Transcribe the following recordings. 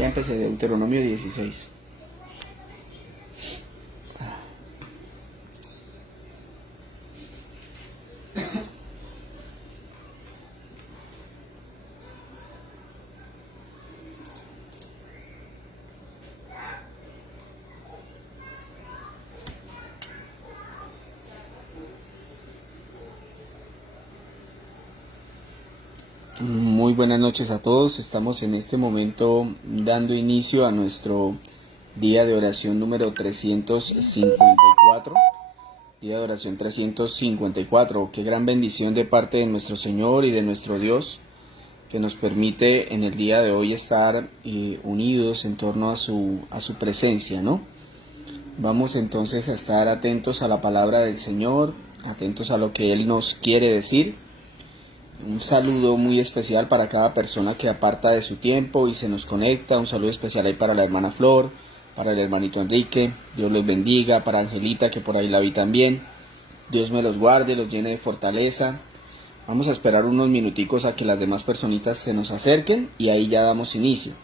Ya empecé, Deuteronomio 16. Muy buenas noches a todos. Estamos en este momento dando inicio a nuestro día de oración número 354. Día de oración 354. Qué gran bendición de parte de nuestro Señor y de nuestro Dios, que nos permite en el día de hoy estar unidos en torno a su presencia, ¿no? Vamos entonces a estar atentos a la palabra del Señor, atentos a lo que Él nos quiere decir. Un saludo muy especial para cada persona que aparta de su tiempo y se nos conecta. Un saludo especial ahí para la hermana Flor, para el hermanito Enrique. Dios los bendiga. Para Angelita, que por ahí la vi también. Dios me los guarde, los llene de fortaleza. Vamos a esperar unos minuticos a que las demás personitas se nos acerquen y ahí ya damos inicio.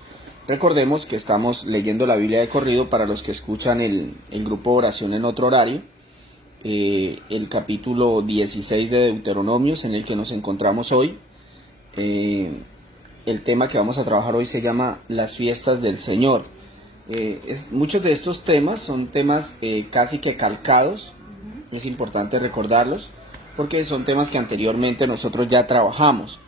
Recordemos que estamos leyendo la Biblia de corrido para los que escuchan el grupo de oración en otro horario. El capítulo 16 de Deuteronomios en el que nos encontramos hoy. El tema que vamos a trabajar hoy se llama las fiestas del Señor. Muchos de estos temas son temas casi que calcados. Es importante recordarlos porque son temas que anteriormente nosotros ya trabajamos,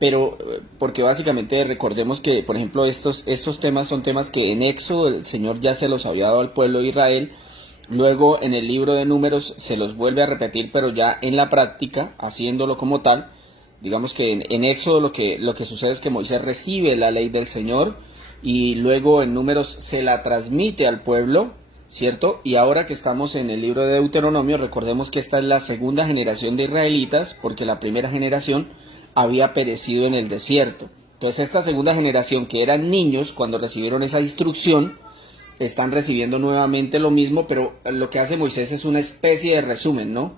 pero porque básicamente recordemos que, por ejemplo, estos temas son temas que en Éxodo el Señor ya se los había dado al pueblo de Israel. Luego en el libro de Números se los vuelve a repetir, pero ya en la práctica, haciéndolo como tal. Digamos que en Éxodo lo que sucede es que Moisés recibe la ley del Señor y luego en Números se la transmite al pueblo, ¿cierto? Y ahora que estamos en el libro de Deuteronomio, recordemos que esta es la segunda generación de israelitas, porque la primera generación había perecido en el desierto. Entonces esta segunda generación, que eran niños cuando recibieron esa instrucción, están recibiendo nuevamente lo mismo, pero lo que hace Moisés es una especie de resumen, ¿no?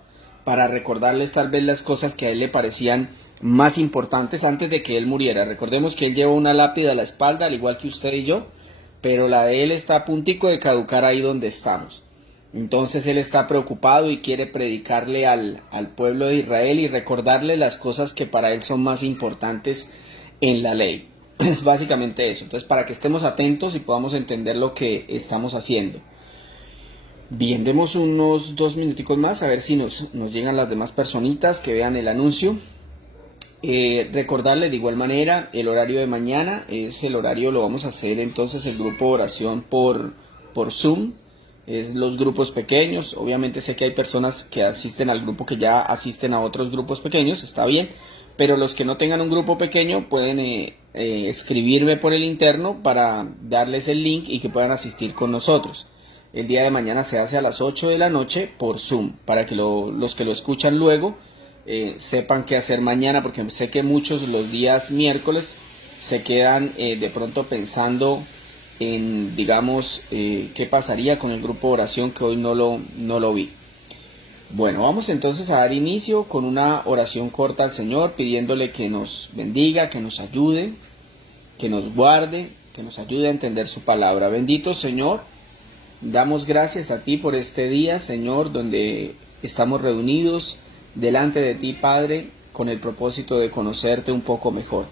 Para recordarles tal vez las cosas que a él le parecían más importantes antes de que él muriera. Recordemos que él lleva una lápida a la espalda, al igual que usted y yo, pero la de él está a puntico de caducar ahí donde estamos. Entonces él está preocupado y quiere predicarle al pueblo de Israel y recordarle las cosas que para él son más importantes en la ley. Es básicamente eso. Entonces, para que estemos atentos y podamos entender lo que estamos haciendo. Bien, demos unos 2 minuticos más a ver si nos llegan las demás personitas que vean el anuncio. Recordarles de igual manera el horario de mañana. Es el horario, lo vamos a hacer entonces el grupo de oración por Zoom. Es los grupos pequeños. Obviamente sé que hay personas que asisten al grupo que ya asisten a otros grupos pequeños, está bien. Pero los que no tengan un grupo pequeño pueden escribirme por el interno para darles el link y que puedan asistir con nosotros. El día de mañana se hace a las 8 de la noche por Zoom, para que los que lo escuchan luego sepan qué hacer mañana, porque sé que muchos los días miércoles se quedan de pronto pensando en, digamos, qué pasaría con el grupo de oración, que hoy no lo vi. Bueno, vamos entonces a dar inicio con una oración corta al Señor, pidiéndole que nos bendiga, que nos ayude, que nos guarde, que nos ayude a entender su palabra. Bendito Señor, damos gracias a ti por este día, Señor, donde estamos reunidos delante de ti, Padre, con el propósito de conocerte un poco mejor.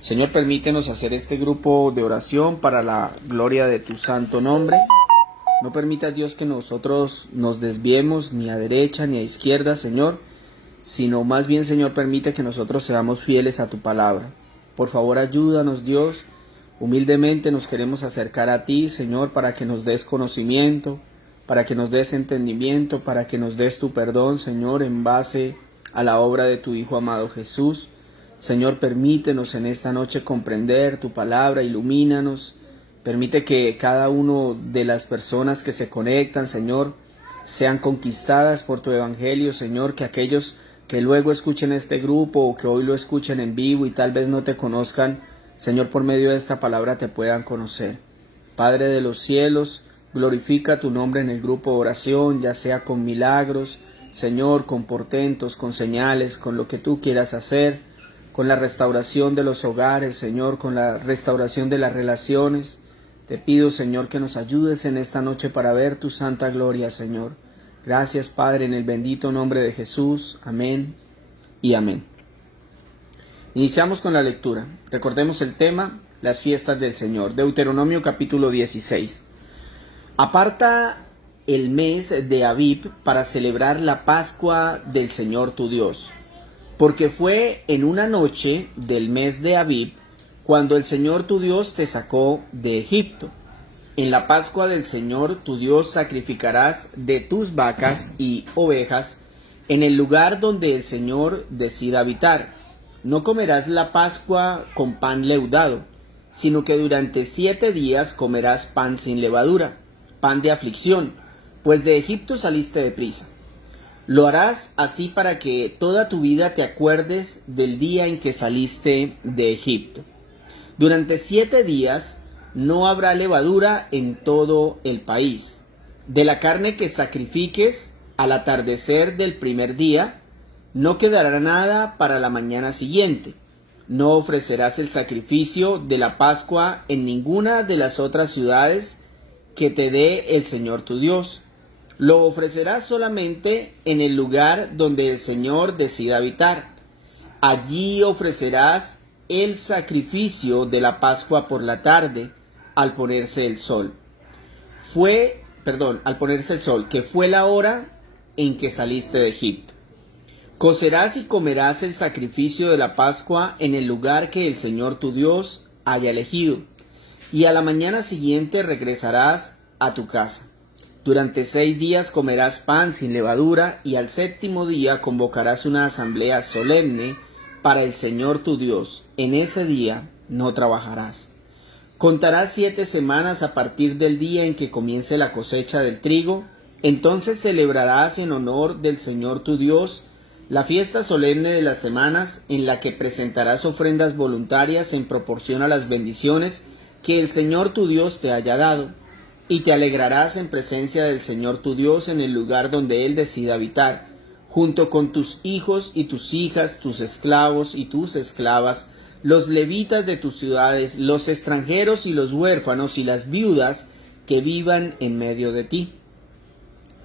Señor, permítenos hacer este grupo de oración para la gloria de tu santo nombre. No permitas, Dios, que nosotros nos desviemos ni a derecha ni a izquierda, Señor, sino más bien, Señor, permite que nosotros seamos fieles a tu palabra. Por favor, ayúdanos, Dios. Humildemente nos queremos acercar a ti, Señor, para que nos des conocimiento, para que nos des entendimiento, para que nos des tu perdón, Señor, en base a la obra de tu Hijo amado Jesús. Señor, permítenos en esta noche comprender tu palabra, ilumínanos. Permite que cada uno de las personas que se conectan, Señor, sean conquistadas por tu evangelio, Señor, que aquellos que luego escuchen este grupo o que hoy lo escuchen en vivo y tal vez no te conozcan, Señor, por medio de esta palabra te puedan conocer. Padre de los cielos, glorifica tu nombre en el grupo de oración, ya sea con milagros, Señor, con portentos, con señales, con lo que tú quieras hacer. con la restauración de los hogares, Señor, con la restauración de las relaciones. Te pido, Señor, que nos ayudes en esta noche para ver tu santa gloria, Señor. Gracias, Padre, en el bendito nombre de Jesús. Amén y amén. Iniciamos con la lectura. Recordemos el tema, las fiestas del Señor. Deuteronomio capítulo 16. Aparta el mes de Abib para celebrar la Pascua del Señor tu Dios, porque fue en una noche del mes de Abib cuando el Señor tu Dios te sacó de Egipto. En la Pascua del Señor tu Dios sacrificarás de tus vacas y ovejas en el lugar donde el Señor decida habitar. No comerás la Pascua con pan leudado, sino que durante 7 días comerás pan sin levadura, pan de aflicción, pues de Egipto saliste deprisa. Lo harás así para que toda tu vida te acuerdes del día en que saliste de Egipto. Durante 7 días no habrá levadura en todo el país. De la carne que sacrifiques al atardecer del primer día, no quedará nada para la mañana siguiente. No ofrecerás el sacrificio de la Pascua en ninguna de las otras ciudades que te dé el Señor tu Dios. Lo ofrecerás solamente en el lugar donde el Señor decida habitar. Allí ofrecerás el sacrificio de la Pascua por la tarde, al ponerse el sol. Al ponerse el sol, que fue la hora en que saliste de Egipto. Cocerás y comerás el sacrificio de la Pascua en el lugar que el Señor tu Dios haya elegido, y a la mañana siguiente regresarás a tu casa. Durante 6 días comerás pan sin levadura, y al 7º día convocarás una asamblea solemne para el Señor tu Dios. En ese día no trabajarás. Contarás 7 semanas a partir del día en que comience la cosecha del trigo. Entonces celebrarás en honor del Señor tu Dios la fiesta solemne de las semanas, en la que presentarás ofrendas voluntarias en proporción a las bendiciones que el Señor tu Dios te haya dado, y te alegrarás en presencia del Señor tu Dios en el lugar donde Él decida habitar, junto con tus hijos y tus hijas, tus esclavos y tus esclavas, los levitas de tus ciudades, los extranjeros y los huérfanos y las viudas que vivan en medio de ti.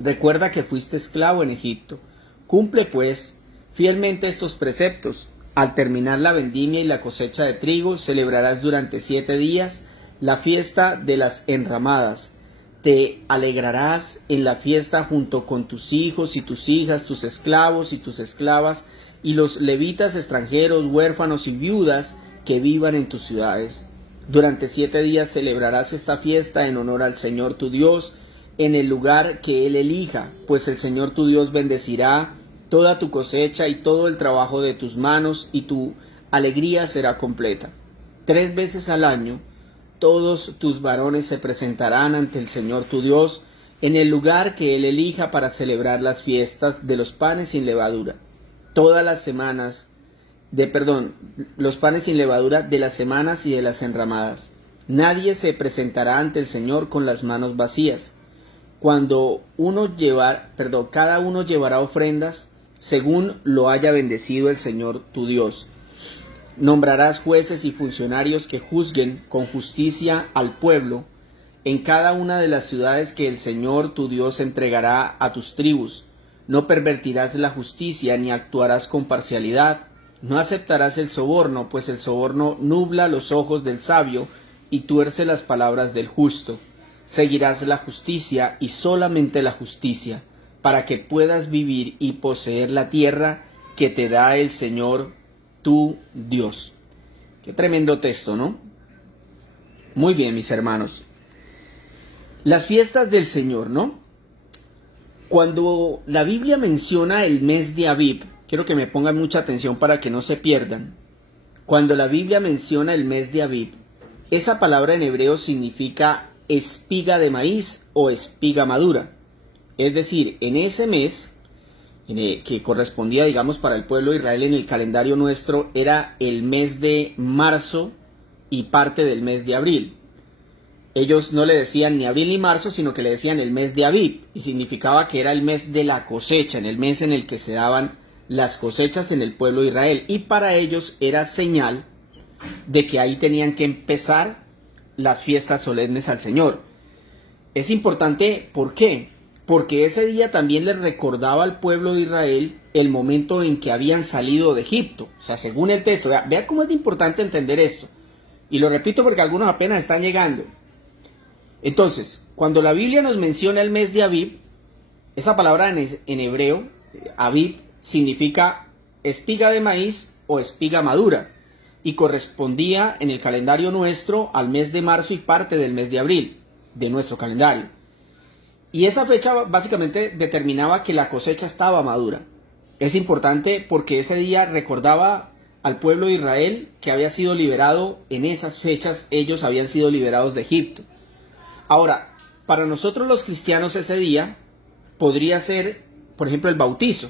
Recuerda que fuiste esclavo en Egipto. Cumple, pues, fielmente estos preceptos. Al terminar la vendimia y la cosecha de trigo, celebrarás durante 7 días la fiesta de las enramadas. Te alegrarás en la fiesta junto con tus hijos y tus hijas, tus esclavos y tus esclavas, y los levitas extranjeros, huérfanos y viudas que vivan en tus ciudades. Durante 7 días celebrarás esta fiesta en honor al Señor tu Dios, en el lugar que Él elija, pues el Señor tu Dios bendecirá toda tu cosecha y todo el trabajo de tus manos, y tu alegría será completa. 3 veces al año todos tus varones se presentarán ante el Señor tu Dios en el lugar que Él elija para celebrar las fiestas de los panes sin levadura. Todas las semanas, los panes sin levadura de las semanas y de las enramadas. Nadie se presentará ante el Señor con las manos vacías. Cada uno llevará ofrendas según lo haya bendecido el Señor tu Dios. Nombrarás jueces y funcionarios que juzguen con justicia al pueblo en cada una de las ciudades que el Señor tu Dios entregará a tus tribus. No pervertirás la justicia ni actuarás con parcialidad. No aceptarás el soborno, pues el soborno nubla los ojos del sabio y tuerce las palabras del justo. Seguirás la justicia y solamente la justicia, para que puedas vivir y poseer la tierra que te da el Señor tu Dios. Qué tremendo texto, ¿no? Muy bien, mis hermanos. Las fiestas del Señor, ¿no? Cuando la Biblia menciona el mes de Abib, quiero que me pongan mucha atención para que no se pierdan. Cuando la Biblia menciona el mes de Abib, esa palabra en hebreo significa espiga de maíz o espiga madura. Es decir, en ese mes, que correspondía, digamos, para el pueblo de Israel en el calendario nuestro, era el mes de marzo y parte del mes de abril. Ellos no le decían ni abril ni marzo, sino que le decían el mes de Abib, y significaba que era el mes de la cosecha, en el mes en el que se daban las cosechas en el pueblo de Israel, y para ellos era señal de que ahí tenían que empezar las fiestas solemnes al Señor. Es importante, ¿por qué? Porque ese día también les recordaba al pueblo de Israel el momento en que habían salido de Egipto. O sea, según el texto, vea cómo es importante entender esto. Y lo repito porque algunos apenas están llegando. Entonces, cuando la Biblia nos menciona el mes de Abib, esa palabra en hebreo, Abib, significa espiga de maíz o espiga madura, y correspondía en el calendario nuestro al mes de marzo y parte del mes de abril de nuestro calendario. Y esa fecha básicamente determinaba que la cosecha estaba madura. Es importante porque ese día recordaba al pueblo de Israel que había sido liberado en esas fechas, ellos habían sido liberados de Egipto. Ahora, para nosotros los cristianos ese día podría ser, por ejemplo, el bautizo,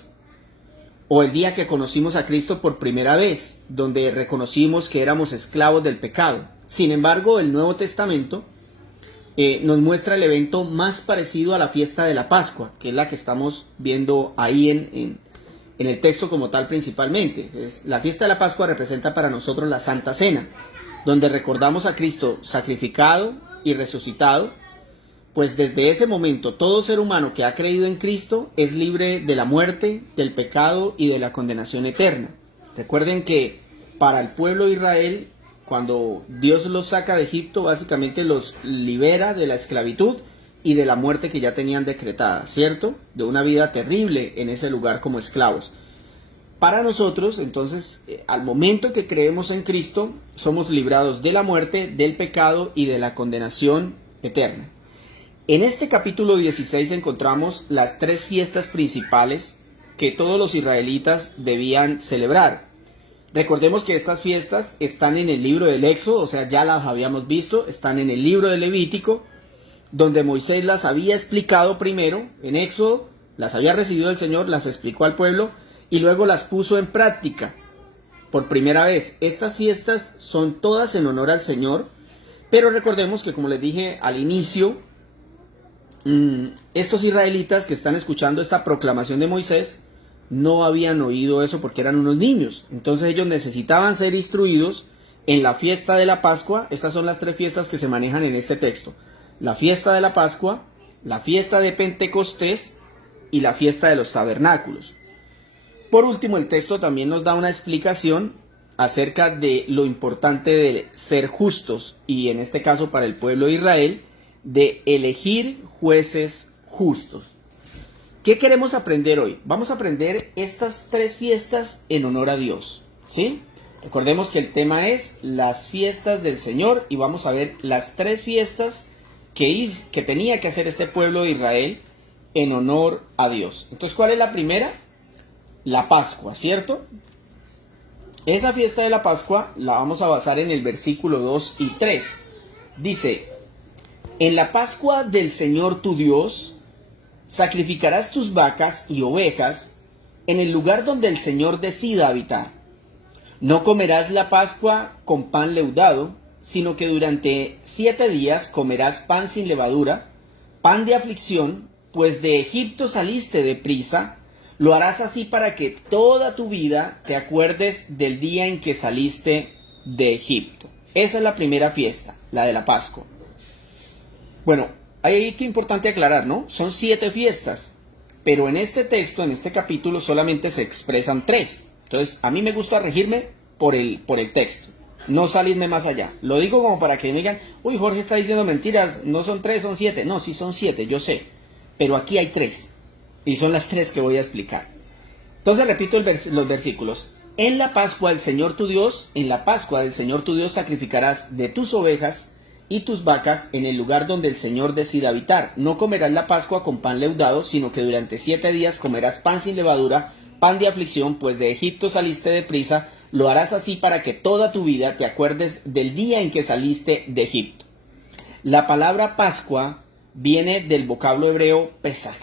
o el día que conocimos a Cristo por primera vez, donde reconocimos que éramos esclavos del pecado. Sin embargo, el Nuevo Testamento nos muestra el evento más parecido a la fiesta de la Pascua, que es la que estamos viendo ahí en el texto como tal principalmente. La fiesta de la Pascua representa para nosotros la Santa Cena, donde recordamos a Cristo sacrificado y resucitado, pues desde ese momento todo ser humano que ha creído en Cristo es libre de la muerte, del pecado y de la condenación eterna. Recuerden que para el pueblo de Israel, cuando Dios los saca de Egipto, básicamente los libera de la esclavitud y de la muerte que ya tenían decretada, ¿cierto? De una vida terrible en ese lugar como esclavos. Para nosotros, entonces, al momento que creemos en Cristo, somos librados de la muerte, del pecado y de la condenación eterna. En este capítulo 16 encontramos las tres fiestas principales que todos los israelitas debían celebrar. Recordemos que estas fiestas están en el libro del Éxodo, o sea, ya las habíamos visto, están en el libro del Levítico, donde Moisés las había explicado primero, en Éxodo, las había recibido el Señor, las explicó al pueblo y luego las puso en práctica por primera vez. Estas fiestas son todas en honor al Señor, pero recordemos que, como les dije al inicio, estos israelitas que están escuchando esta proclamación de Moisés no habían oído eso porque eran unos niños. Entonces ellos necesitaban ser instruidos en la fiesta de la Pascua. Estas son las tres fiestas que se manejan en este texto: la fiesta de la Pascua, la fiesta de Pentecostés y la fiesta de los tabernáculos. Por último, el texto también nos da una explicación acerca de lo importante de ser justos, y en este caso para el pueblo de Israel, de elegir jueces justos. ¿Qué queremos aprender hoy? Vamos a aprender estas tres fiestas en honor a Dios, ¿sí? Recordemos que el tema es las fiestas del Señor, y vamos a ver las tres fiestas que tenía que hacer este pueblo de Israel en honor a Dios. Entonces, ¿cuál es la primera? La Pascua, ¿cierto? Esa fiesta de la Pascua la vamos a basar en el versículo 2 y 3. Dice: en la Pascua del Señor tu Dios, sacrificarás tus vacas y ovejas en el lugar donde el Señor decida habitar. No comerás la Pascua con pan leudado, sino que durante 7 días comerás pan sin levadura, pan de aflicción, pues de Egipto saliste de prisa. Lo harás así para que toda tu vida te acuerdes del día en que saliste de Egipto. Esa es la primera fiesta, la de la Pascua. Bueno, hay que importante aclarar, ¿no? Son 7 fiestas, pero en este texto, en este capítulo, solamente se expresan 3. Entonces, a mí me gusta regirme por el texto, no salirme más allá. Lo digo como para que me digan: uy, Jorge está diciendo mentiras, no son 3, son 7. No, sí son 7, yo sé, pero aquí hay 3, y son las 3 que voy a explicar. Entonces repito los versículos. En la Pascua del Señor tu Dios, en la Pascua del Señor tu Dios sacrificarás de tus ovejas y tus vacas en el lugar donde el Señor decida habitar. No comerás la Pascua con pan leudado, sino que durante 7 días comerás pan sin levadura, pan de aflicción, pues de Egipto saliste de prisa. Lo harás así para que toda tu vida te acuerdes del día en que saliste de Egipto. La palabra Pascua viene del vocablo hebreo Pesaj,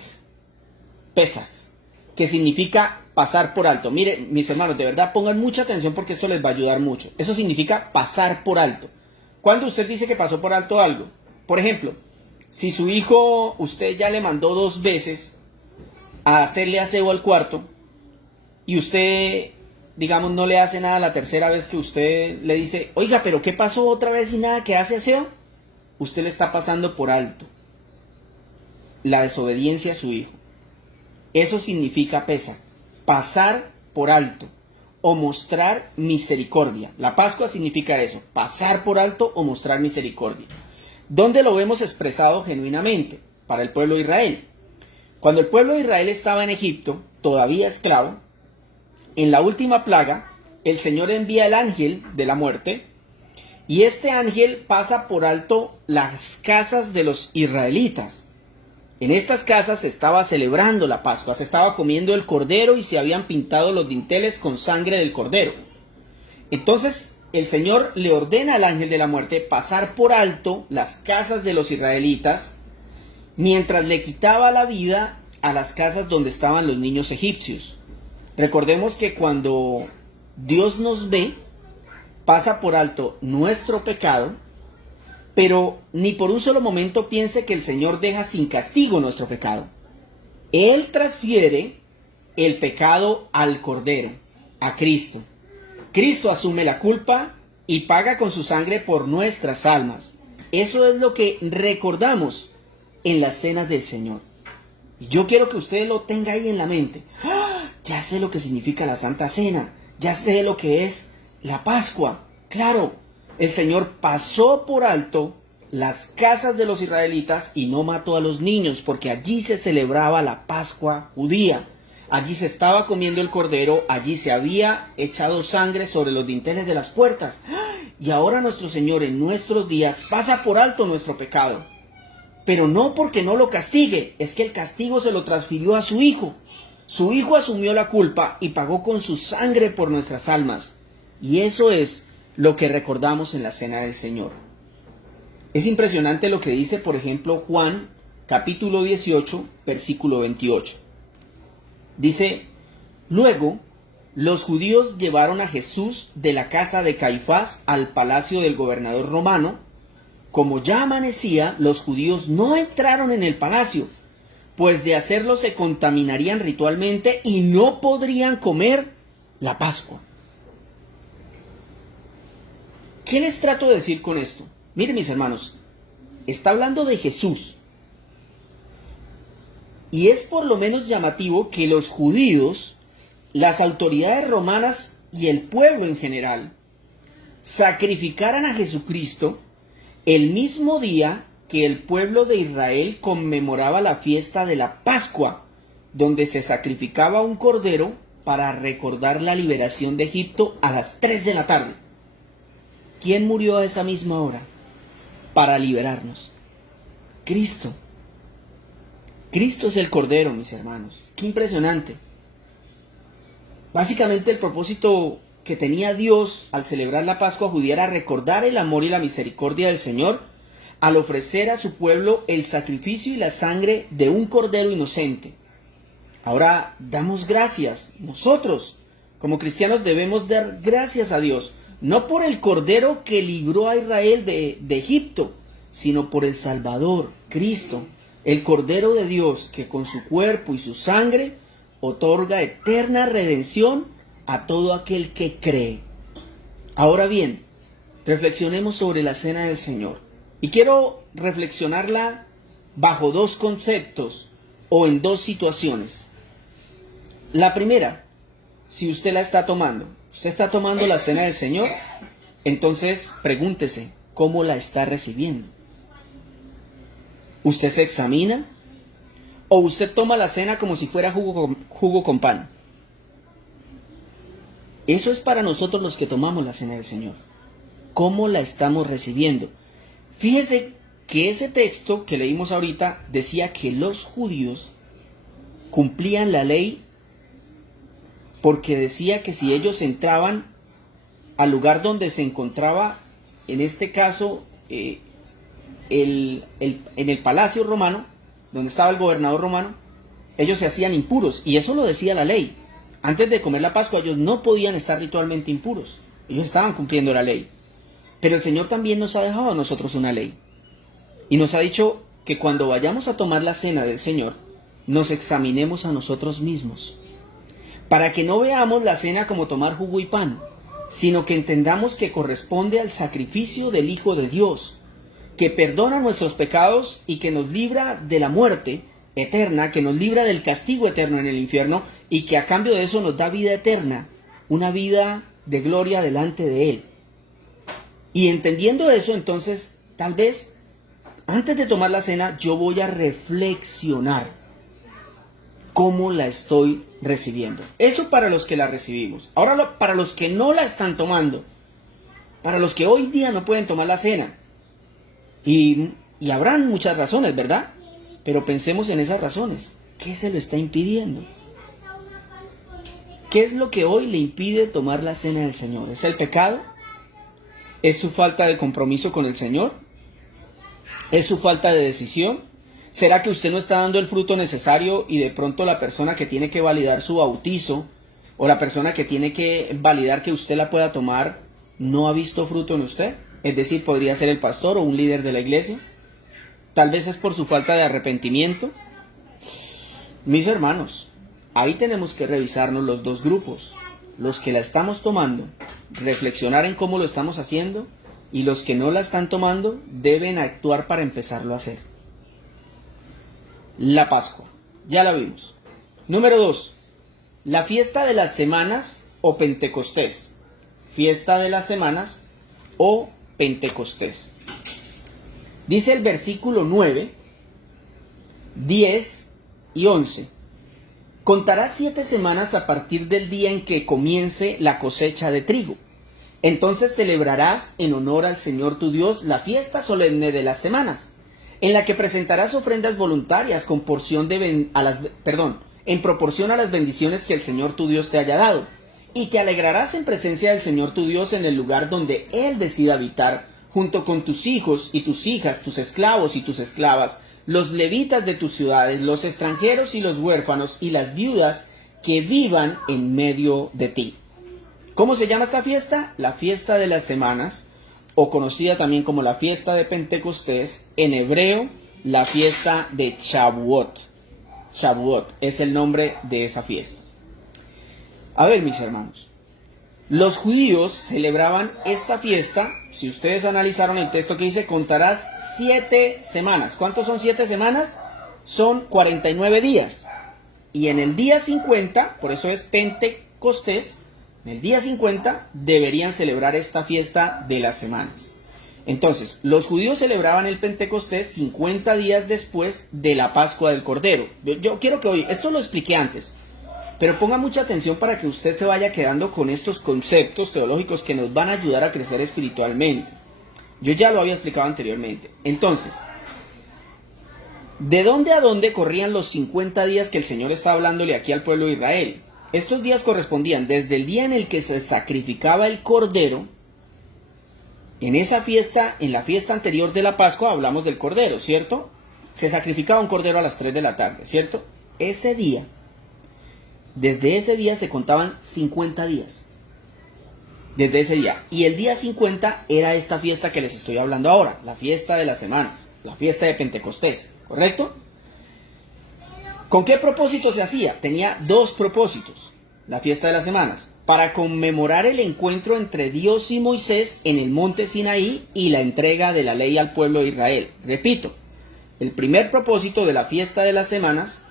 que significa pasar por alto. Miren, mis hermanos, de verdad pongan mucha atención porque esto les va a ayudar mucho. Eso significa pasar por alto. Cuando usted dice que pasó por alto algo, por ejemplo, si su hijo usted ya le mandó 2 veces a hacerle aseo al cuarto, y usted, digamos, no le hace nada la tercera vez que usted le dice, oiga, pero ¿qué pasó otra vez y nada que hace aseo? Usted le está pasando por alto la desobediencia a su hijo. Eso significa pesa, pasar por alto o mostrar misericordia. La Pascua significa eso, pasar por alto o mostrar misericordia. ¿Dónde lo vemos expresado genuinamente? Para el pueblo de Israel. Cuando el pueblo de Israel estaba en Egipto, todavía esclavo, en la última plaga, el Señor envía el ángel de la muerte, y este ángel pasa por alto las casas de los israelitas. En estas casas se estaba celebrando la Pascua, se estaba comiendo el cordero y se habían pintado los dinteles con sangre del cordero. Entonces el Señor le ordena al ángel de la muerte pasar por alto las casas de los israelitas, mientras le quitaba la vida a las casas donde estaban los niños egipcios. Recordemos que cuando Dios nos ve, pasa por alto nuestro pecado, pero ni por un solo momento piense que el Señor deja sin castigo nuestro pecado. Él transfiere el pecado al Cordero, a Cristo. Cristo asume la culpa y paga con su sangre por nuestras almas. Eso es lo que recordamos en las cenas del Señor. Y yo quiero que usted lo tenga ahí en la mente. ¡Ah! Ya sé lo que significa la Santa Cena. Ya sé lo que es la Pascua. Claro, el Señor pasó por alto las casas de los israelitas y no mató a los niños, porque allí se celebraba la Pascua judía. Allí se estaba comiendo el cordero, allí se había echado sangre sobre los dinteles de las puertas. Y ahora nuestro Señor en nuestros días pasa por alto nuestro pecado. Pero no porque no lo castigue, es que el castigo se lo transfirió a su Hijo. Su Hijo asumió la culpa y pagó con su sangre por nuestras almas. Y eso es lo que recordamos en la Cena del Señor. Es impresionante lo que dice, por ejemplo, Juan, capítulo 18, versículo 28. Dice, luego los judíos llevaron a Jesús de la casa de Caifás al palacio del gobernador romano. Como ya amanecía, los judíos no entraron en el palacio, pues de hacerlo se contaminarían ritualmente y no podrían comer la Pascua. ¿Qué les trato de decir con esto? Miren, mis hermanos, está hablando de Jesús. Y es por lo menos llamativo que los judíos, las autoridades romanas y el pueblo en general sacrificaran a Jesucristo el mismo día que el pueblo de Israel conmemoraba la fiesta de la Pascua, donde se sacrificaba un cordero para recordar la liberación de Egipto a las 3 de la tarde. ¿Quién murió a esa misma hora para liberarnos? Cristo. Cristo es el Cordero, mis hermanos. ¡Qué impresionante! Básicamente el propósito que tenía Dios al celebrar la Pascua judía era recordar el amor y la misericordia del Señor al ofrecer a su pueblo el sacrificio y la sangre de un cordero inocente. Ahora damos gracias. Nosotros, como cristianos, debemos dar gracias a Dios, no por el cordero que libró a Israel de Egipto, sino por el Salvador, Cristo, el Cordero de Dios, que con su cuerpo y su sangre otorga eterna redención a todo aquel que cree. Ahora bien, reflexionemos sobre la Cena del Señor. Y quiero reflexionarla bajo dos conceptos o en dos situaciones. La primera, si usted la está tomando, usted está tomando la Cena del Señor, entonces pregúntese, ¿cómo la está recibiendo? ¿Usted se examina? ¿O usted toma la cena como si fuera jugo con pan? Eso es para nosotros los que tomamos la Cena del Señor. ¿Cómo la estamos recibiendo? Fíjese que ese texto que leímos ahorita decía que los judíos cumplían la ley porque decía que si ellos entraban al lugar donde se encontraba, en este caso, en el palacio romano, donde estaba el gobernador romano, ellos se hacían impuros, y eso lo decía la ley. Antes de comer la Pascua, ellos no podían estar ritualmente impuros, ellos estaban cumpliendo la ley. Pero el Señor también nos ha dejado a nosotros una ley, y nos ha dicho que cuando vayamos a tomar la cena del Señor, nos examinemos a nosotros mismos, para que no veamos la cena como tomar jugo y pan, sino que entendamos que corresponde al sacrificio del Hijo de Dios, que perdona nuestros pecados y que nos libra de la muerte eterna, que nos libra del castigo eterno en el infierno y que a cambio de eso nos da vida eterna, una vida de gloria delante de Él. Y entendiendo eso, entonces, tal vez, antes de tomar la cena, yo voy a reflexionar cómo la estoy recibiendo. Eso para los que la recibimos. Ahora, para los que no la están tomando, para los que hoy día no pueden tomar la cena, y habrán muchas razones, ¿verdad? Pero pensemos en esas razones. ¿Qué se lo está impidiendo? ¿Qué es lo que hoy le impide tomar la cena del Señor? ¿Es el pecado? ¿Es su falta de compromiso con el Señor? ¿Es su falta de decisión? ¿Será que usted no está dando el fruto necesario y de pronto la persona que tiene que validar su bautizo o la persona que tiene que validar que usted la pueda tomar no ha visto fruto en usted? Es decir, podría ser el pastor o un líder de la iglesia. Tal vez es por su falta de arrepentimiento. Mis hermanos, ahí tenemos que revisarnos los dos grupos. Los que la estamos tomando, reflexionar en cómo lo estamos haciendo, y los que no la están tomando deben actuar para empezarlo a hacer. La Pascua, ya la vimos. Número 2, la fiesta de las semanas o Pentecostés. Fiesta de las semanas o Pentecostés. Dice el versículo 9, 10 y 11. Contarás 7 semanas a partir del día en que comience la cosecha de trigo. Entonces celebrarás en honor al Señor tu Dios la fiesta solemne de las semanas, en la que presentarás ofrendas voluntarias en proporción a las bendiciones que el Señor tu Dios te haya dado. Y te alegrarás en presencia del Señor tu Dios en el lugar donde Él decida habitar, junto con tus hijos y tus hijas, tus esclavos y tus esclavas, los levitas de tus ciudades, los extranjeros y los huérfanos y las viudas que vivan en medio de ti. ¿Cómo se llama esta fiesta? La fiesta de las semanas, o conocida también como la fiesta de Pentecostés, en hebreo, la fiesta de Shavuot. Shavuot es el nombre de esa fiesta. A ver, mis hermanos, los judíos celebraban esta fiesta. Si ustedes analizaron el texto que dice, contarás 7 semanas. ¿Cuántos son 7 semanas? Son 49 días. Y en el día 50, por eso es Pentecostés, en el día 50 deberían celebrar esta fiesta de las semanas. Entonces, los judíos celebraban el Pentecostés 50 días después de la Pascua del Cordero. Yo quiero que hoy, esto lo expliqué antes, pero ponga mucha atención para que usted se vaya quedando con estos conceptos teológicos que nos van a ayudar a crecer espiritualmente. Yo ya lo había explicado anteriormente. Entonces, ¿de dónde a dónde corrían los 50 días que el Señor está hablándole aquí al pueblo de Israel? Estos días correspondían desde el día en el que se sacrificaba el cordero. En esa fiesta, en la fiesta anterior de la Pascua, hablamos del cordero, ¿cierto? Se sacrificaba un cordero a las 3 de la tarde, ¿cierto? Ese día, desde ese día se contaban 50 días. Desde ese día. Y el día 50 era esta fiesta que les estoy hablando ahora, la fiesta de las semanas, la fiesta de Pentecostés, ¿correcto? ¿Con qué propósito se hacía? Tenía 2 propósitos, la fiesta de las semanas. Para conmemorar el encuentro entre Dios y Moisés en el monte Sinaí y la entrega de la ley al pueblo de Israel. Repito, el primer propósito de la fiesta de las semanas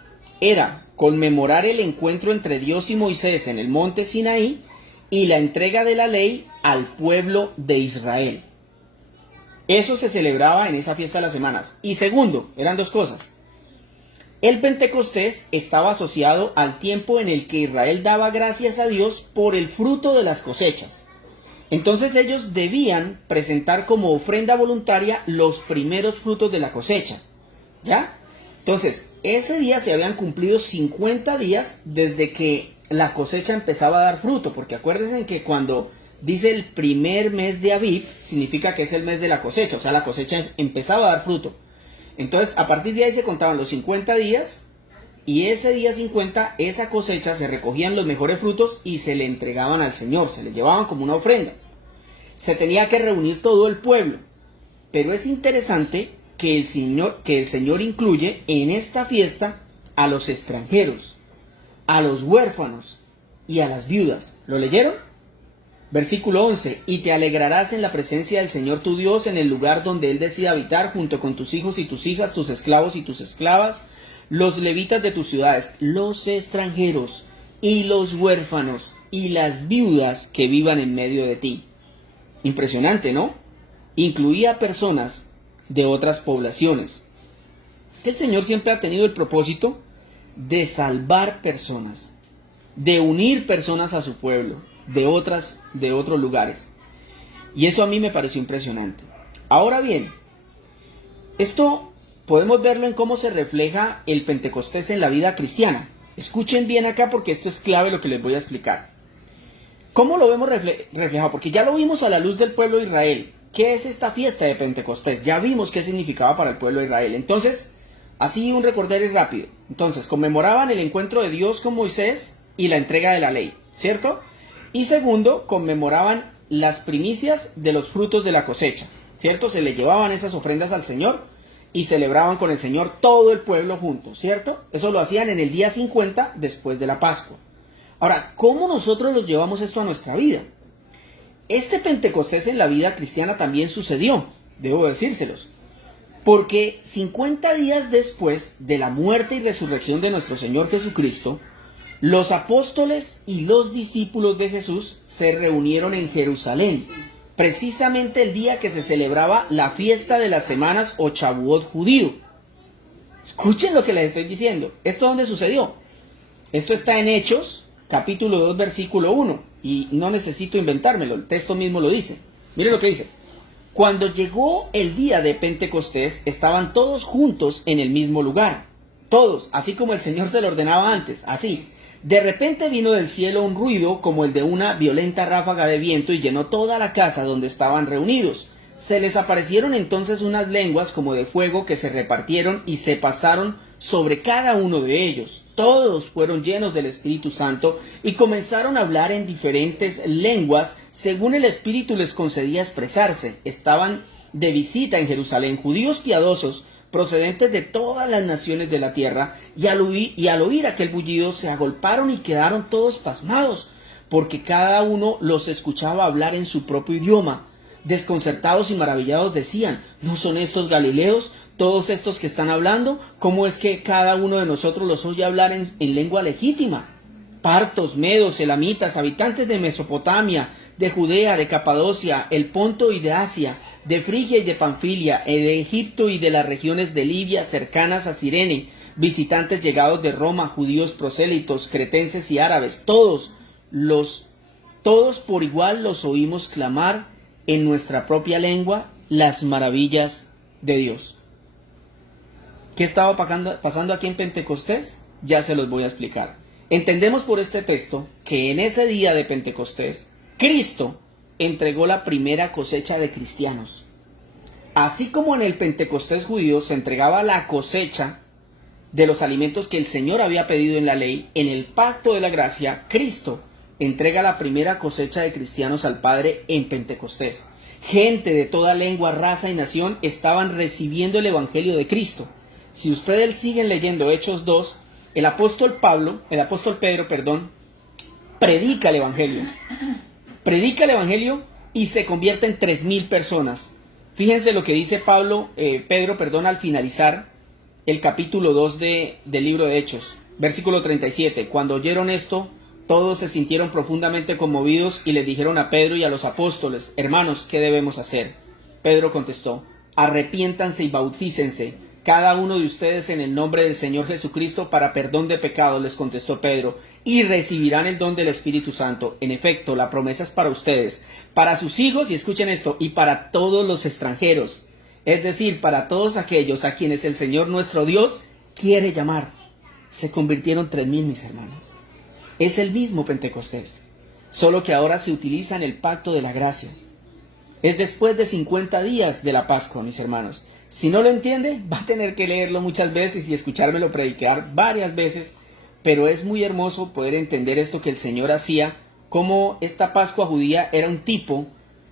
era conmemorar el encuentro entre Dios y Moisés en el monte Sinaí y la entrega de la ley al pueblo de Israel. Eso se celebraba en esa fiesta de las semanas. Y segundo, eran 2 cosas. El Pentecostés estaba asociado al tiempo en el que Israel daba gracias a Dios por el fruto de las cosechas. Entonces ellos debían presentar como ofrenda voluntaria los primeros frutos de la cosecha. ¿Ya? Entonces, ese día se habían cumplido 50 días desde que la cosecha empezaba a dar fruto, porque acuérdense que cuando dice el primer mes de Aviv, significa que es el mes de la cosecha, o sea, la cosecha empezaba a dar fruto. Entonces, a partir de ahí se contaban los 50 días, y ese día 50, esa cosecha, se recogían los mejores frutos y se le entregaban al Señor, se le llevaban como una ofrenda. Se tenía que reunir todo el pueblo, pero es interesante que el Señor incluye en esta fiesta a los extranjeros, a los huérfanos y a las viudas. ¿Lo leyeron? Versículo 11. Y te alegrarás en la presencia del Señor tu Dios en el lugar donde Él decida habitar, junto con tus hijos y tus hijas, tus esclavos y tus esclavas, los levitas de tus ciudades, los extranjeros y los huérfanos y las viudas que vivan en medio de ti. Impresionante, ¿no? Incluía personas de otras poblaciones. Es que el Señor siempre ha tenido el propósito de salvar personas, de unir personas a su pueblo, de otros lugares. Y eso a mí me pareció impresionante. Ahora bien, esto podemos verlo en cómo se refleja el Pentecostés en la vida cristiana. Escuchen bien acá porque esto es clave lo que les voy a explicar. ¿Cómo lo vemos reflejado? Porque ya lo vimos a la luz del pueblo de Israel. ¿Qué es esta fiesta de Pentecostés? Ya vimos qué significaba para el pueblo de Israel. Entonces, así un recorderis rápido. Entonces, conmemoraban el encuentro de Dios con Moisés y la entrega de la ley, ¿cierto? Y segundo, conmemoraban las primicias de los frutos de la cosecha, ¿cierto? Se le llevaban esas ofrendas al Señor y celebraban con el Señor todo el pueblo junto, ¿cierto? Eso lo hacían en el día 50 después de la Pascua. Ahora, ¿cómo nosotros los llevamos esto a nuestra vida? Este Pentecostés en la vida cristiana también sucedió, debo decírselos, porque 50 días después de la muerte y resurrección de nuestro Señor Jesucristo, los apóstoles y los discípulos de Jesús se reunieron en Jerusalén, precisamente el día que se celebraba la fiesta de las semanas o Shavuot judío. Escuchen lo que les estoy diciendo. ¿Esto dónde sucedió? Esto está en Hechos, capítulo 2, versículo 1, y no necesito inventármelo, el texto mismo lo dice. Miren lo que dice. Cuando llegó el día de Pentecostés, estaban todos juntos en el mismo lugar. Todos, así como el Señor se lo ordenaba antes, así. De repente vino del cielo un ruido como el de una violenta ráfaga de viento y llenó toda la casa donde estaban reunidos. Se les aparecieron entonces unas lenguas como de fuego que se repartieron y se pasaron sobre cada uno de ellos. Todos fueron llenos del Espíritu Santo y comenzaron a hablar en diferentes lenguas según el Espíritu les concedía expresarse. Estaban de visita en Jerusalén judíos piadosos procedentes de todas las naciones de la tierra, y al oír aquel bullido se agolparon y quedaron todos pasmados, porque cada uno los escuchaba hablar en su propio idioma. Desconcertados y maravillados decían: ¿no son estos galileos, todos estos que están hablando? ¿Cómo es que cada uno de nosotros los oye hablar en lengua legítima? Partos, medos, elamitas, habitantes de Mesopotamia, de Judea, de Capadocia, el Ponto y de Asia, de Frigia y de Panfilia, de Egipto y de las regiones de Libia cercanas a Cirene, visitantes llegados de Roma, judíos prosélitos, cretenses y árabes, todos por igual los oímos clamar en nuestra propia lengua las maravillas de Dios. ¿Qué estaba pasando aquí en Pentecostés? Ya se los voy a explicar. Entendemos por este texto que en ese día de Pentecostés, Cristo entregó la primera cosecha de cristianos. Así como en el Pentecostés judío se entregaba la cosecha de los alimentos que el Señor había pedido en la ley, en el pacto de la gracia, Cristo entrega la primera cosecha de cristianos al Padre en Pentecostés. Gente de toda lengua, raza y nación estaban recibiendo el Evangelio de Cristo. Si ustedes siguen leyendo Hechos 2, el apóstol Pedro, predica el Evangelio y se convierte en 3,000 personas. Fíjense lo que dice Pedro, al finalizar el capítulo 2 del libro de Hechos, versículo 37. Cuando oyeron esto, todos se sintieron profundamente conmovidos y le dijeron a Pedro y a los apóstoles: hermanos, ¿qué debemos hacer? Pedro contestó: arrepiéntanse y bautícense cada uno de ustedes en el nombre del Señor Jesucristo para perdón de pecados, les contestó Pedro, y recibirán el don del Espíritu Santo. En efecto, la promesa es para ustedes, para sus hijos, y escuchen esto, y para todos los extranjeros, es decir, para todos aquellos a quienes el Señor nuestro Dios quiere llamar. Se convirtieron 3,000, mis hermanos. Es el mismo Pentecostés, solo que ahora se utiliza en el pacto de la gracia. Es después de 50 días de la Pascua, mis hermanos. Si no lo entiende, va a tener que leerlo muchas veces y escuchármelo predicar varias veces, pero es muy hermoso poder entender esto que el Señor hacía, cómo esta Pascua judía era un tipo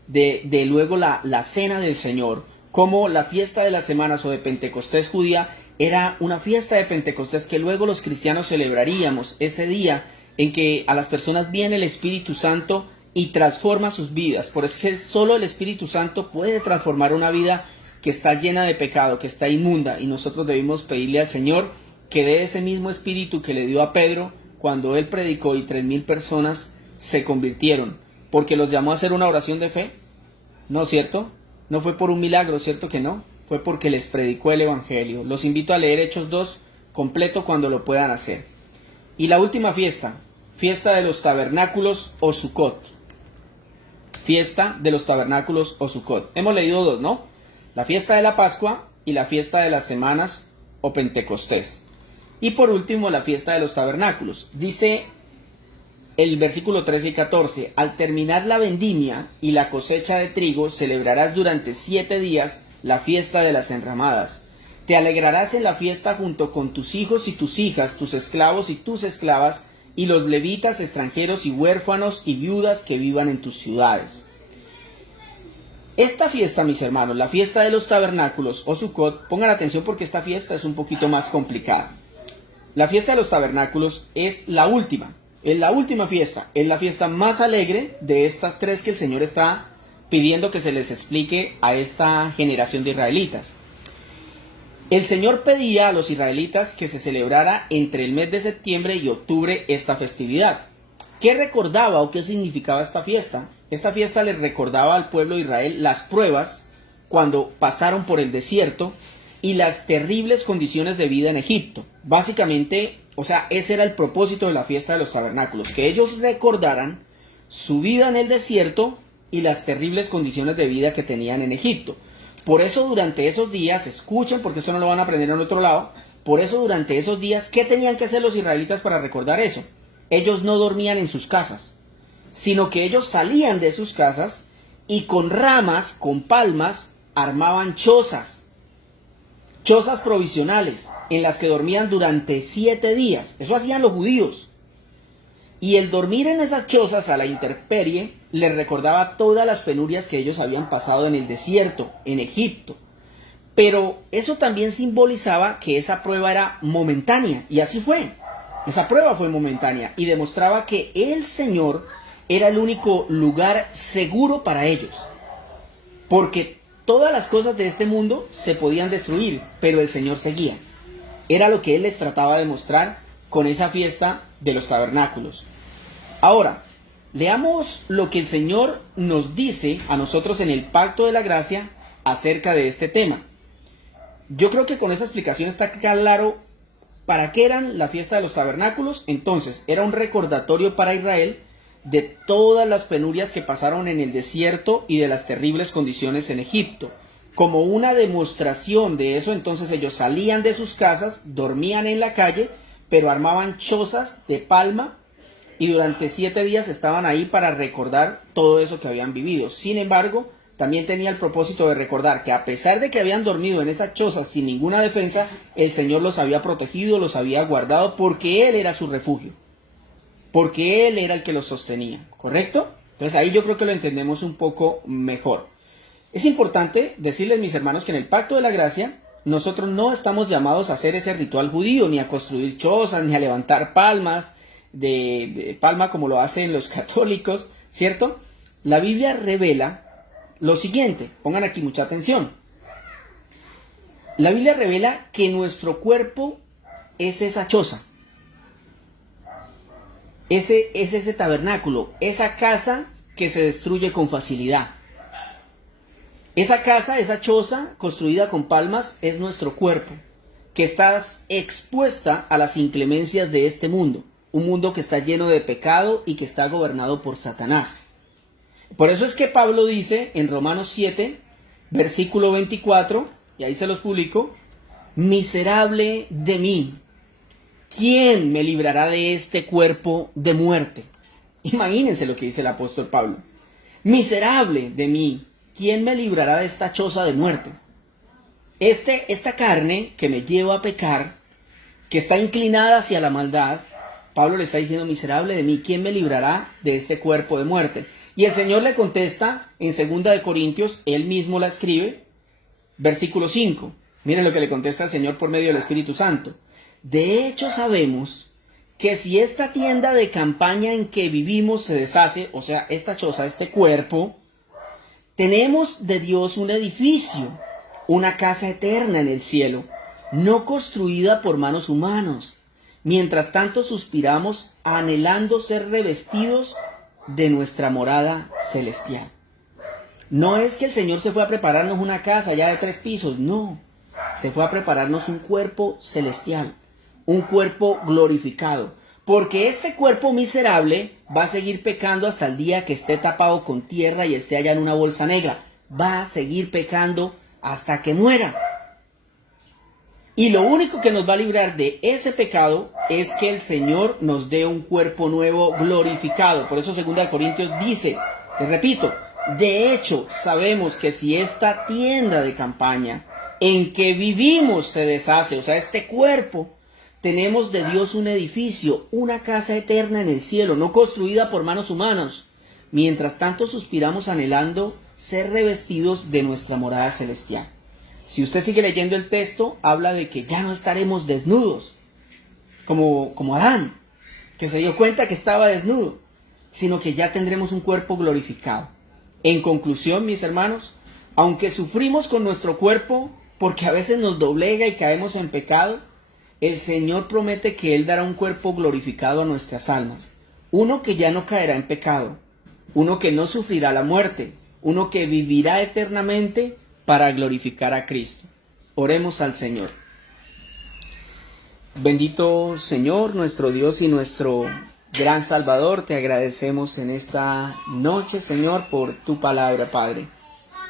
de luego la cena del Señor, cómo la fiesta de las semanas o de Pentecostés judía era una fiesta de Pentecostés que luego los cristianos celebraríamos ese día en que a las personas viene el Espíritu Santo y transforma sus vidas. Por eso es que solo el Espíritu Santo puede transformar una vida que está llena de pecado, que está inmunda, y nosotros debemos pedirle al Señor que dé ese mismo Espíritu que le dio a Pedro cuando él predicó y 3,000 personas se convirtieron, porque los llamó a hacer una oración de fe. ¿No, cierto? No fue por un milagro, ¿cierto que no? Fue porque les predicó el Evangelio. Los invito a leer Hechos 2 completo cuando lo puedan hacer. Y la última fiesta, fiesta de los tabernáculos o Sukkot. Fiesta de los tabernáculos o Sukkot. Hemos leído dos, ¿no? La fiesta de la Pascua y la fiesta de las semanas o Pentecostés. Y por último, la fiesta de los tabernáculos. Dice el versículo 13 y 14, al terminar la vendimia y la cosecha de trigo, celebrarás durante 7 días la fiesta de las enramadas. Te alegrarás en la fiesta junto con tus hijos y tus hijas, tus esclavos y tus esclavas, y los levitas, extranjeros y huérfanos y viudas que vivan en tus ciudades. Esta fiesta, mis hermanos, la fiesta de los tabernáculos o Sukkot, pongan atención porque esta fiesta es un poquito más complicada. La fiesta de los tabernáculos es la última fiesta, es la fiesta más alegre de estas 3 que el Señor está pidiendo que se les explique a esta generación de israelitas. El Señor pedía a los israelitas que se celebrara entre el mes de septiembre y octubre esta festividad. ¿Qué recordaba o qué significaba esta fiesta? Esta fiesta les recordaba al pueblo de Israel las pruebas cuando pasaron por el desierto y las terribles condiciones de vida en Egipto. Básicamente, o sea, ese era el propósito de la fiesta de los tabernáculos, que ellos recordaran su vida en el desierto y las terribles condiciones de vida que tenían en Egipto. Por eso durante esos días, escuchen porque esto no lo van a aprender en otro lado, por eso durante esos días, ¿qué tenían que hacer los israelitas para recordar eso? Ellos no dormían en sus casas, sino que ellos salían de sus casas y con ramas, con palmas, armaban chozas provisionales, en las que dormían durante 7 días. Eso hacían los judíos. Y el dormir en esas chozas a la intemperie les recordaba todas las penurias que ellos habían pasado en el desierto, en Egipto. Pero eso también simbolizaba que esa prueba era momentánea, y así fue. Esa prueba fue momentánea y demostraba que el Señor era el único lugar seguro para ellos. Porque todas las cosas de este mundo se podían destruir, pero el Señor seguía. Era lo que Él les trataba de mostrar con esa fiesta de los tabernáculos. Ahora, leamos lo que el Señor nos dice a nosotros en el Pacto de la Gracia acerca de este tema. Yo creo que con esa explicación está claro para qué eran la fiesta de los tabernáculos. Entonces, era un recordatorio para Israel de todas las penurias que pasaron en el desierto y de las terribles condiciones en Egipto. Como una demostración de eso, entonces ellos salían de sus casas, dormían en la calle, pero armaban chozas de palma y durante 7 días estaban ahí para recordar todo eso que habían vivido. Sin embargo, también tenía el propósito de recordar que a pesar de que habían dormido en esas chozas sin ninguna defensa, el Señor los había protegido, los había guardado, porque Él era su refugio. Porque Él era el que los sostenía, ¿correcto? Entonces ahí yo creo que lo entendemos un poco mejor. Es importante decirles, mis hermanos, que en el Pacto de la Gracia nosotros no estamos llamados a hacer ese ritual judío, ni a construir chozas, ni a levantar palmas de palma como lo hacen los católicos, ¿cierto? La Biblia revela lo siguiente, pongan aquí mucha atención. La Biblia revela que nuestro cuerpo es esa choza. Es ese tabernáculo, esa casa que se destruye con facilidad. Esa casa, esa choza construida con palmas es nuestro cuerpo, que está expuesta a las inclemencias de este mundo, un mundo que está lleno de pecado y que está gobernado por Satanás. Por eso es que Pablo dice en Romanos 7, versículo 24, y ahí se los publico: miserable de mí, ¿quién me librará de este cuerpo de muerte? Imagínense lo que dice el apóstol Pablo. Miserable de mí, ¿quién me librará de esta choza de muerte? Esta carne que me lleva a pecar, que está inclinada hacia la maldad, Pablo le está diciendo: miserable de mí, ¿quién me librará de este cuerpo de muerte? Y el Señor le contesta en 2 de Corintios, él mismo la escribe, versículo 5. Miren lo que le contesta el Señor por medio del Espíritu Santo. De hecho sabemos que si esta tienda de campaña en que vivimos se deshace, o sea, esta choza, este cuerpo, tenemos de Dios un edificio, una casa eterna en el cielo, no construida por manos humanos. Mientras tanto suspiramos anhelando ser revestidos de nuestra morada celestial. No es que el Señor se fue a prepararnos una casa ya de 3 pisos, no. Se fue a prepararnos un cuerpo celestial, un cuerpo glorificado. Porque este cuerpo miserable va a seguir pecando hasta el día que esté tapado con tierra y esté allá en una bolsa negra. Va a seguir pecando hasta que muera. Y lo único que nos va a librar de ese pecado es que el Señor nos dé un cuerpo nuevo glorificado. Por eso 2 Corintios dice, te repito, de hecho sabemos que si esta tienda de campaña en que vivimos se deshace, o sea, este cuerpo, tenemos de Dios un edificio, una casa eterna en el cielo, no construida por manos humanas. Mientras tanto suspiramos anhelando ser revestidos de nuestra morada celestial. Si usted sigue leyendo el texto, habla de que ya no estaremos desnudos, como Adán, que se dio cuenta que estaba desnudo, sino que ya tendremos un cuerpo glorificado. En conclusión, mis hermanos, aunque sufrimos con nuestro cuerpo, porque a veces nos doblega y caemos en pecado, el Señor promete que Él dará un cuerpo glorificado a nuestras almas, uno que ya no caerá en pecado, uno que no sufrirá la muerte, uno que vivirá eternamente para glorificar a Cristo. Oremos al Señor. Bendito Señor, nuestro Dios y nuestro gran Salvador, te agradecemos en esta noche, Señor, por tu palabra, Padre.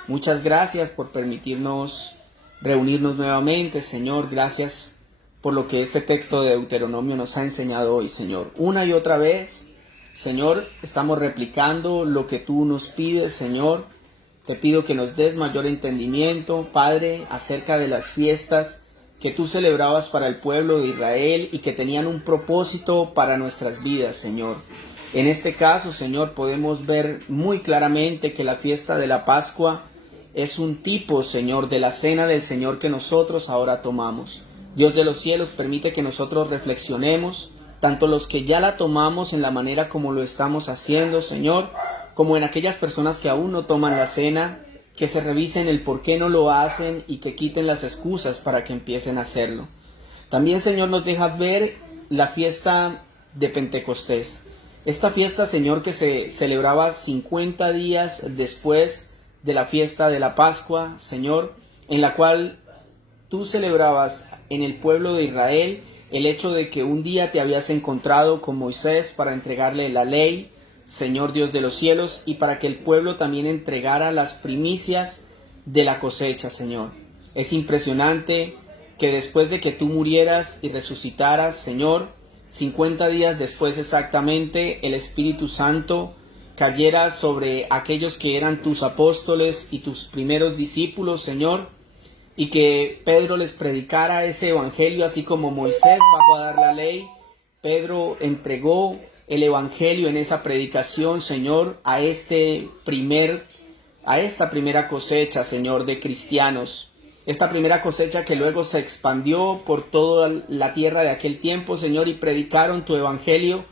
Muchas gracias por permitirnos reunirnos nuevamente, Señor. Gracias por lo que este texto de Deuteronomio nos ha enseñado hoy, Señor. Una y otra vez, Señor, estamos replicando lo que tú nos pides, Señor. Te pido que nos des mayor entendimiento, Padre, acerca de las fiestas que tú celebrabas para el pueblo de Israel y que tenían un propósito para nuestras vidas, Señor. En este caso, Señor, podemos ver muy claramente que la fiesta de la Pascua es un tipo, Señor, de la cena del Señor que nosotros ahora tomamos. Dios de los cielos, permite que nosotros reflexionemos, tanto los que ya la tomamos en la manera como lo estamos haciendo, Señor, como en aquellas personas que aún no toman la cena, que se revisen el por qué no lo hacen y que quiten las excusas para que empiecen a hacerlo. También, Señor, nos deja ver la fiesta de Pentecostés. Esta fiesta, Señor, que se celebraba 50 días después de la fiesta de la Pascua, Señor, en la cual tú celebrabas en el pueblo de Israel el hecho de que un día te habías encontrado con Moisés para entregarle la ley, Señor Dios de los cielos, y para que el pueblo también entregara las primicias de la cosecha, Señor. Es impresionante que después de que tú murieras y resucitaras, Señor, 50 días después exactamente, el Espíritu Santo cayera sobre aquellos que eran tus apóstoles y tus primeros discípulos, Señor, y que Pedro les predicara ese evangelio, así como Moisés bajó a dar la ley. Pedro entregó el evangelio en esa predicación, Señor, a esta primera cosecha, Señor, de cristianos. Esta primera cosecha que luego se expandió por toda la tierra de aquel tiempo, Señor, y predicaron tu evangelio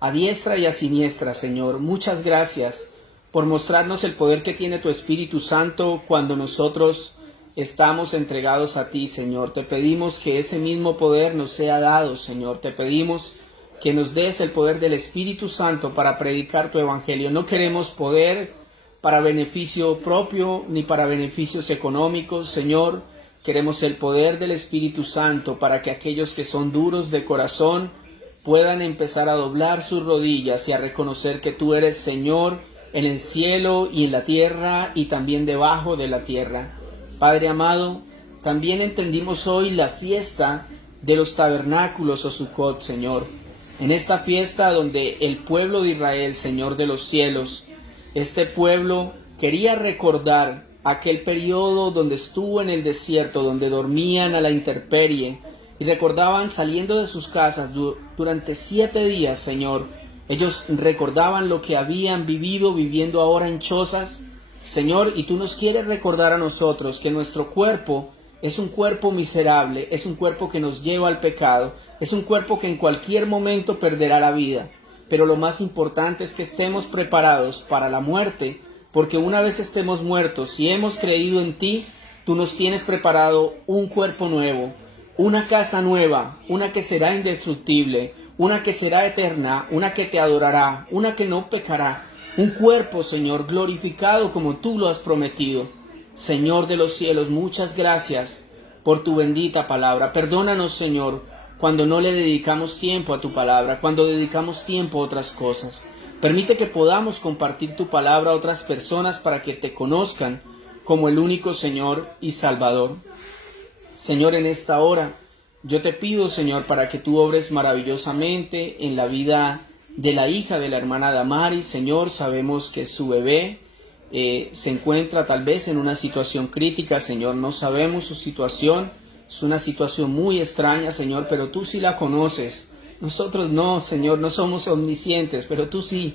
a diestra y a siniestra, Señor. Muchas gracias por mostrarnos el poder que tiene tu Espíritu Santo cuando nosotros estamos entregados a ti, Señor. Te pedimos que ese mismo poder nos sea dado, Señor. Te pedimos que nos des el poder del Espíritu Santo para predicar tu evangelio. No queremos poder para beneficio propio ni para beneficios económicos, Señor. Queremos el poder del Espíritu Santo para que aquellos que son duros de corazón puedan empezar a doblar sus rodillas y a reconocer que tú eres Señor en el cielo y en la tierra y también debajo de la tierra. Padre amado, también entendimos hoy la fiesta de los tabernáculos o Sukkot, Señor. En esta fiesta donde el pueblo de Israel, Señor de los cielos, este pueblo quería recordar aquel periodo donde estuvo en el desierto, donde dormían a la intemperie y recordaban saliendo de sus casas durante 7 días, Señor. Ellos recordaban lo que habían vivido viviendo ahora en chozas, Señor, y tú nos quieres recordar a nosotros que nuestro cuerpo Es un cuerpo miserable, es un cuerpo que nos lleva al pecado, es un cuerpo que en cualquier momento perderá la vida. Pero lo más importante es que estemos preparados para la muerte, porque una vez estemos muertos y hemos creído en ti, tú nos tienes preparado un cuerpo nuevo, una casa nueva, una que será indestructible, una que será eterna, una que te adorará, una que no pecará. Un cuerpo, Señor, glorificado como tú lo has prometido. Señor de los cielos, muchas gracias por tu bendita palabra. Perdónanos, Señor, cuando no le dedicamos tiempo a tu palabra, cuando dedicamos tiempo a otras cosas. Permite que podamos compartir tu palabra a otras personas para que te conozcan como el único Señor y Salvador. Señor, en esta hora, yo te pido, Señor, para que tú obres maravillosamente en la vida de la hija de la hermana Damaris. Señor, sabemos que su bebé se encuentra tal vez en una situación crítica, Señor, no sabemos su situación, es una situación muy extraña, Señor, pero tú sí la conoces. Nosotros no, Señor, no somos omniscientes, pero tú sí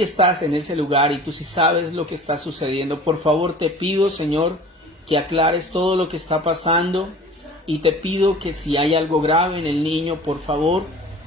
estás en ese lugar y tú sí sabes lo que está sucediendo. Por favor, te pido, Señor, que aclares todo lo que está pasando y te pido que si hay algo grave en el niño, por favor,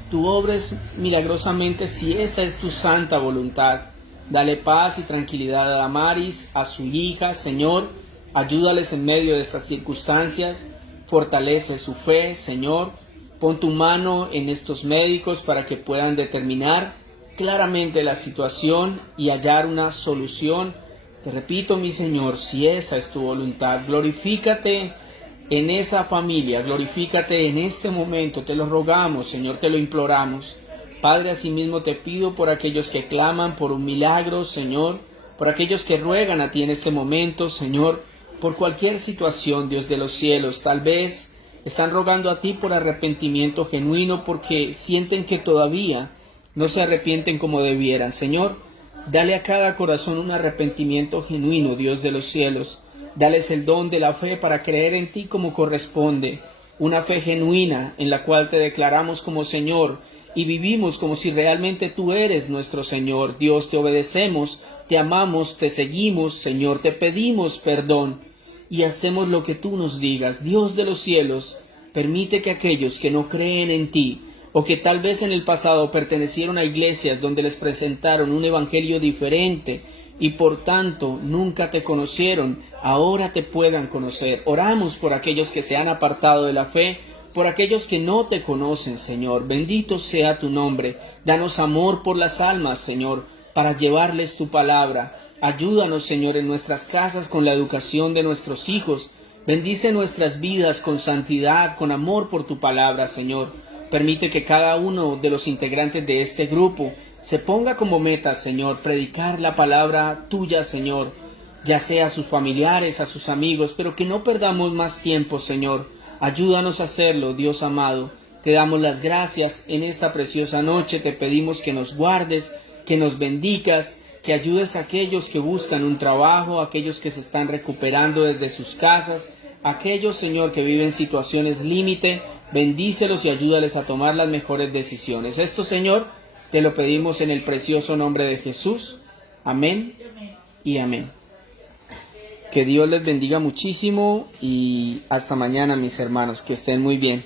tú obres milagrosamente si esa es tu santa voluntad. Dale paz y tranquilidad a Damaris, a su hija, Señor, ayúdales en medio de estas circunstancias, fortalece su fe, Señor, pon tu mano en estos médicos para que puedan determinar claramente la situación y hallar una solución. Te repito, mi Señor, si esa es tu voluntad, glorifícate en esa familia, glorifícate en este momento, te lo rogamos, Señor, te lo imploramos. Padre, asimismo te pido por aquellos que claman por un milagro, Señor, por aquellos que ruegan a ti en este momento, Señor, por cualquier situación, Dios de los cielos, tal vez están rogando a ti por arrepentimiento genuino porque sienten que todavía no se arrepienten como debieran. Señor, dale a cada corazón un arrepentimiento genuino, Dios de los cielos. Dales el don de la fe para creer en ti como corresponde, una fe genuina en la cual te declaramos como Señor y vivimos como si realmente tú eres nuestro Señor. Dios, te obedecemos, te amamos, te seguimos, Señor, te pedimos perdón y hacemos lo que tú nos digas. Dios de los cielos, permite que aquellos que no creen en ti o que tal vez en el pasado pertenecieron a iglesias donde les presentaron un evangelio diferente y por tanto nunca te conocieron, ahora te puedan conocer. Oramos por aquellos que se han apartado de la fe, por aquellos que no te conocen, Señor. Bendito sea tu nombre. Danos amor por las almas, Señor, para llevarles tu palabra. Ayúdanos, Señor, en nuestras casas con la educación de nuestros hijos. Bendice nuestras vidas con santidad, con amor por tu palabra, Señor. Permite que cada uno de los integrantes de este grupo se ponga como meta, Señor, predicar la palabra tuya, Señor, ya sea a sus familiares, a sus amigos, pero que no perdamos más tiempo, Señor. Ayúdanos a hacerlo, Dios amado. Te damos las gracias en esta preciosa noche. Te pedimos que nos guardes, que nos bendigas, que ayudes a aquellos que buscan un trabajo, a aquellos que se están recuperando desde sus casas, a aquellos, Señor, que viven situaciones límite. Bendícelos y ayúdales a tomar las mejores decisiones. Esto, Señor, te lo pedimos en el precioso nombre de Jesús. Amén y amén. Que Dios les bendiga muchísimo y hasta mañana, mis hermanos. Que estén muy bien.